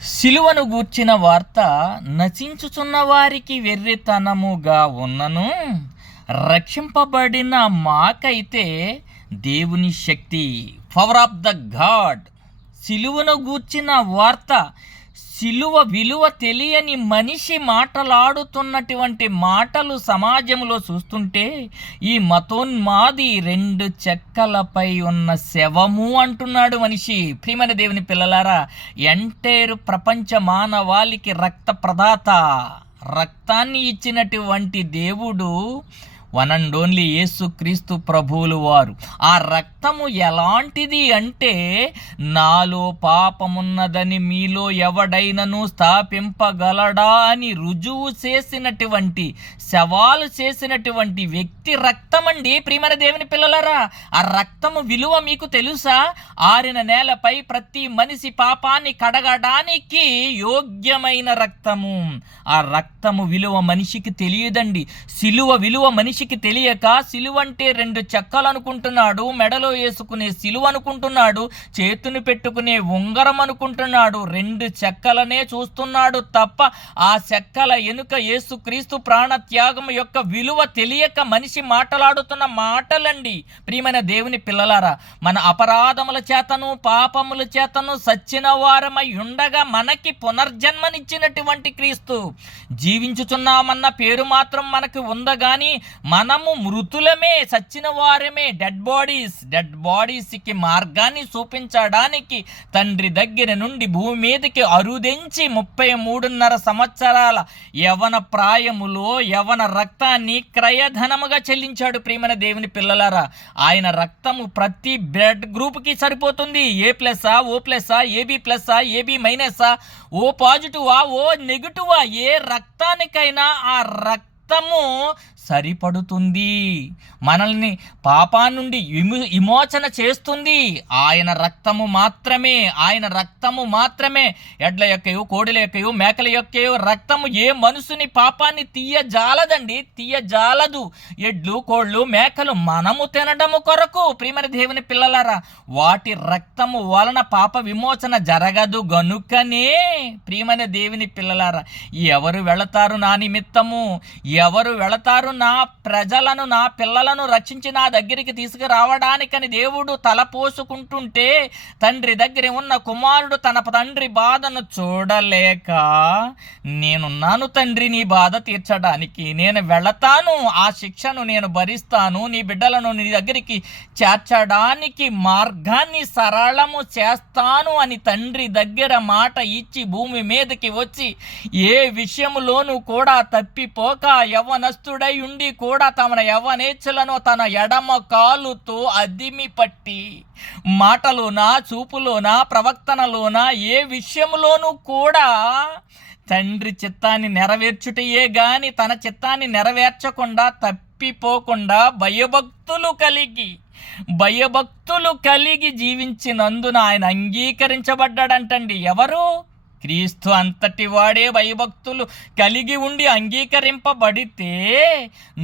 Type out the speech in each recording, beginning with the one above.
సిలువను గూర్చిన వార్త నశించుచున్న వారికి వెర్రితనముగా ఉన్నను, రక్షింపబడిన మాకైతే దేవుని శక్తి, పవర్ ఆఫ్ ద గాడ్. సిలువను గూర్చిన వార్త, సిలువ విలువ తెలియని మనిషి మాటలాడుతున్నటువంటి మాటలు సమాజంలో చూస్తుంటే ఈ మతోన్మాది 2 చెక్కలపై ఉన్న శవము అంటున్నాడు మనిషి. ప్రియమైన దేవుని పిల్లలారా, ఎంటైర్ ప్రపంచ మానవాళికి రక్త ప్రదాత, రక్తాన్ని ఇచ్చినటువంటి దేవుడు వన్ అండ్ ఓన్లీ యేసుక్రీస్తు ప్రభువులు వారు. ఆ రక్తము ఎలాంటిది అంటే, నాలో పాపమున్నదని మీలో ఎవడైనను స్థాపింపగలడా అని రుజువు చేసినటువంటి, సవాలు చేసినటువంటి వ్యక్తి రక్తమండి. ప్రియమైన దేవుని పిల్లలారా, ఆ రక్తము విలువ మీకు తెలుసా? ఆరిన నేలపై ప్రతి మనిషి పాపాన్ని కడగడానికి యోగ్యమైన రక్తము. ఆ రక్తము విలువ మనిషికి తెలియదండి. సిలువ విలువ మనిషికి తెలియక సిలువ అంటే 2 చెక్కలు అనుకుంటున్నాడు, మెడలో వేసుకునే సిలువ అనుకుంటున్నాడు, చేతుని పెట్టుకునే ఉంగరం అనుకుంటున్నాడు. 2 చెక్కలనే చూస్తున్నాడు తప్ప ఆ చెక్కల ఎనుక యేసుక్రీస్తు ప్రాణత్యాగం యొక్క విలువ తెలియక మనిషి మాట్లాడుతున్న మాటలండి. ప్రియమైన దేవుని పిల్లలారా, మన అపరాధముల చేతను పాపముల చేతను సచ్చిన వారమై ఉండగా మనకి పునర్జన్మనిచ్చినటువంటి క్రీస్తు, జీవించుచున్నామన్న పేరు మాత్రం మనకు ఉందగాని మనము మృతులమే, చచ్చిన వారమే. డెడ్ బాడీస్కి మార్గాన్ని చూపించడానికి తండ్రి దగ్గర నుండి భూమి మీదకి అరుదెంచి 33.5 సంవత్సరాల యవన ప్రాయములో యవన రక్తాన్ని క్రయధనముగా చెల్లించాడు. ప్రియమైన దేవుని పిల్లలారా, ఆయన రక్తము ప్రతి బ్లడ్ గ్రూప్కి సరిపోతుంది. A+, O+, AB+, AB-, O పాజిటివా, O నెగిటివా, ఏ రక్తానికైనా ఆ రక్తము సరిపడుతుంది. మనల్ని పాపా నుండి విమోచన చేస్తుంది ఆయన రక్తము మాత్రమే. ఆయన రక్తము మాత్రమే. ఎడ్ల యొక్కయు, కోడిల యొక్కయు, మేకల యొక్కయు రక్తము ఏ మనుషుని పాపాన్ని తీయజాలదండి, తీయజాలదు. ఎడ్లు, కోళ్ళు, మేకలు మనము తినడము కొరకు. ప్రియమైన దేవుని పిల్లలారా, వాటి రక్తము వలన పాప విమోచన జరగదు గనుకనే ప్రియమైన దేవుని పిల్లలారా, ఎవరు వెళతారు నా నిమిత్తము, ఎవరు వెళతారు నా ప్రజలను, నా పిల్లలను రక్షించి నా దగ్గరికి తీసుకురావడానికని దేవుడు తలపోసుకుంటుంటే, తండ్రి దగ్గర ఉన్న కుమారుడు తన తండ్రి బాధను చూడలేక, నేనున్నాను తండ్రి నీ బాధ తీర్చడానికి, నేను వెళతాను, ఆ శిక్షను నేను భరిస్తాను, నీ బిడ్డలను నీ దగ్గరికి చేర్చడానికి మార్గాన్ని సరళము చేస్తాను అని తండ్రి దగ్గర మాట ఇచ్చి భూమి మీదకి వచ్చి ఏ విషయంలోనూ కూడా తప్పిపోక యవ్వనస్తుడై ఉండి కూడా తమ యవ్వనేచ్ఛలను తన ఎడమ కాలుతో అదిమి పట్టి మాటలోనా, చూపులోనా, ప్రవర్తనలోనా ఏ విషయంలోనూ కూడా తండ్రి చిత్తాన్ని నెరవేర్చుటయే గాని తన చిత్తాన్ని నెరవేర్చకుండా తప్పిపోకుండా భయభక్తులు కలిగి జీవించినందున ఆయన అంగీకరించబడ్డాడంటండి. ఎవరు? క్రీస్తు అంతటి వాడే భయభక్తులు కలిగి ఉండి అంగీకరింపబడితే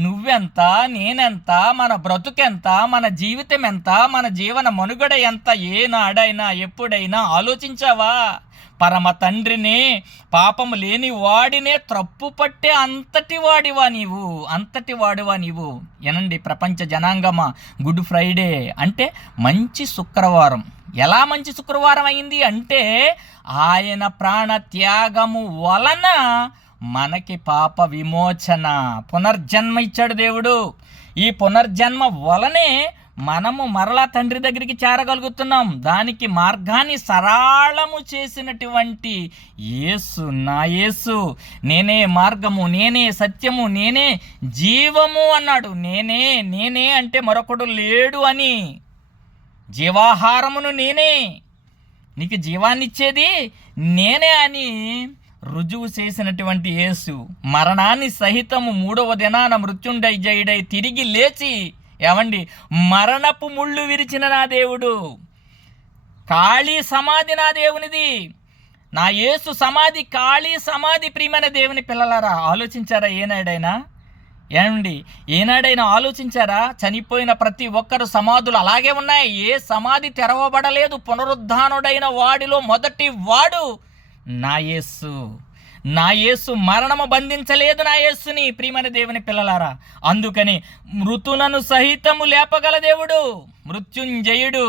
నువ్వెంత, నేనెంత, మన బ్రతుకెంత, మన జీవితం ఎంత, మన జీవన మనుగడ ఎంత ఏనాడైనా ఎప్పుడైనా ఆలోచించావా? పరమ తండ్రిని, పాపము లేని వాడినే త్రప్పు పట్టే అంతటి వాడివా నీవు. ఏనండి ప్రపంచ జనాంగమా, గుడ్ ఫ్రైడే అంటే మంచి శుక్రవారం. ఎలా మంచి శుక్రవారం అయింది అంటే, ఆయన ప్రాణ త్యాగము వలన మనకి పాప విమోచన, పునర్జన్మ ఇచ్చాడు దేవుడు. ఈ పునర్జన్మ వలనే మనము మరలా తండ్రి దగ్గరికి చేరగలుగుతున్నాం. దానికి మార్గాన్ని సరళము చేసినటువంటి యేసు, నా యేసు, నేనే మార్గము, నేనే సత్యము, నేనే జీవము అన్నాడు. నేనే అంటే మరొకడు లేడు అని. జీవాహారమును నేనే, నీకు జీవాన్నిచ్చేది నేనే అని రుజువు చేసినటువంటి యేసు మరణాన్ని సహితము 3వ దినాన మృత్యుంజయుడై తిరిగి లేచి, ఏమండి, మరణపు ముళ్ళు విరిచిన నా దేవుడు, ఖాళీ సమాధి నా దేవునిది, నా యేసు సమాధి ఖాళీ సమాధి. ప్రియమైన దేవుని పిల్లలారా, ఆలోచించారా ఏనాడైనా ఆలోచించారా? చనిపోయిన ప్రతి ఒక్కరు సమాధులు అలాగే ఉన్నాయి. ఏ సమాధి తెరవబడలేదు. పునరుద్ధానుడైన వాడిలో మొదటి వాడు నా యేసు, నా యేసు మరణము బంధించలేదు నా యేసుని. ప్రియమైన దేవుని పిల్లలారా, అందుకని మృతులను సహితము లేపగల దేవుడు, మృత్యుంజయుడు,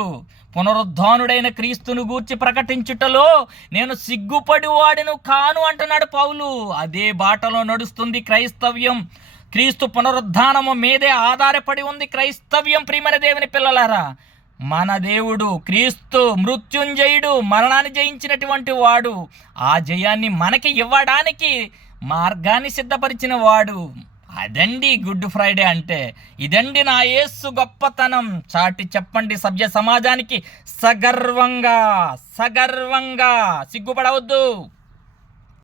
పునరుద్ధానుడైన క్రీస్తును గూర్చి ప్రకటించుటలో నేను సిగ్గుపడి వాడిను కాను అంటున్నాడు పౌలు. అదే బాటలో నడుస్తుంది క్రైస్తవ్యం. క్రీస్తు పునరుద్ధానము మీదే ఆధారపడి ఉంది క్రైస్తవ్యం. ప్రియమైన దేవుని పిల్లలారా, మన దేవుడు క్రీస్తు మృత్యుంజయుడు, మరణాన్ని జయించినటువంటి వాడు. ఆ జయాన్ని మనకి ఇవ్వడానికి మార్గాన్ని సిద్ధపరిచిన వాడు. అదండి గుడ్ ఫ్రైడే అంటే. ఇదండి నా యేసు గొప్పతనం. చాటి చెప్పండి సభ్య సమాజానికి సగర్వంగా, సిగ్గుపడవద్దు.